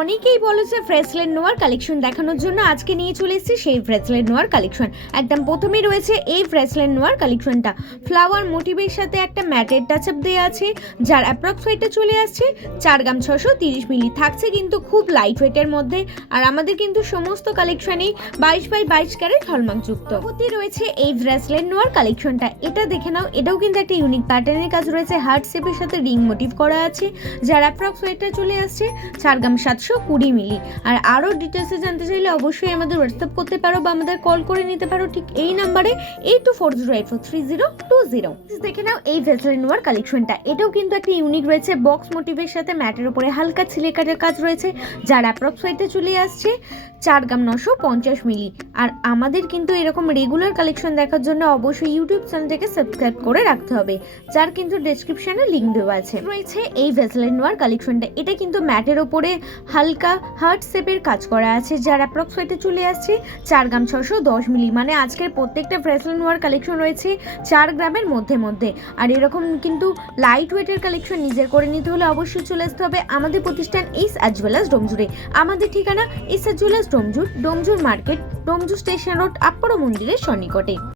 অনেকেই বলেছে bracelet নোয়ার collection দেখানোর জন্য আজকে নিয়ে চলে এসেছি সেই ব্রেসলেট নোয়ার কালেকশন। একদম প্রথমেই রয়েছে এই ব্রেসলেট নোয়ার কালেকশনটা। ফ্লাওয়ার মোটিভের সাথে একটা ম্যাটের টাচ আপ দেওয়া আছে, যার অ্যাপ্রক্স ওয়েটটা চলে আসছে 4 গ্রাম 630 মিলি। থাকছে কিন্তু খুব লাইট ওয়েটের মধ্যে। আর আমাদের কিন্তু সমস্ত কালেকশনেই 22x22 ক্যারেট হলমার্ক যুক্ত। পরবর্তী রয়েছে এই ব্রেসলেট নোয়ার কালেকশনটা। এটা দেখে নাও, এটাও কিন্তু একটা ইউনিক প্যাটার্নের কাজ রয়েছে। হার্ট শেপের সাথে রিং মোটিভ করা আছে, যার অ্যাপ্রক্স ওয়েটটা চলে আসছে 4 গ্রাম 720 মিলি। আর আরও ডিটেলসে জানতে চাইলে অবশ্যই আমাদের হোয়াটসঅ্যাপ করতে পারো বা আমাদের কল করে নিতে পারো ঠিক এই নাম্বারে 8240843020। দেখে নাও এই ব্রেসলেট নোয়ার কালেকশনটা। এটাও কিন্তু একটা ইউনিক রয়েছে, বক্স মোটিভের সাথে ম্যাটের উপরে হালকা সিলিকাটের কাজ রয়েছে, যার অ্যাপ্রক্স ওয়েটে চলে আসছে 4 গ্রাম 950 মিলি। আর আমাদের কিন্তু এরকম রেগুলার কালেকশন দেখার জন্য অবশ্যই ইউটিউব চ্যানেলটাকে সাবস্ক্রাইব করে রাখতে হবে, যার কিন্তু ডেসক্রিপশনে লিঙ্ক দেওয়া আছে। রয়েছে এই ব্রেসলেট নোয়ার কালেকশনটা। এটা কিন্তু ম্যাটের ওপরে হালকা হার্ট শেপের কাজ করা আছে, যার অ্যাপ্রক্স ওয়েটে চলে আসছে 4 গ্রাম 610 মিলি। মানে আজকের প্রত্যেকটা ব্রেসলেট নোয়ার কালেকশন রয়েছে 4 গ্রামের মধ্যে। আর এরকম কিন্তু লাইট ওয়েটের কালেকশন নিজের করে নিতে হলে অবশ্যই চলে আসতে হবে আমাদের প্রতিষ্ঠান এইস জুয়েলার্স ডোমজুড়ে। আমাদের ঠিকানা ace jewellers Domjur market, Domjur station road, আপড় মন্দিরের সন্নিকটে।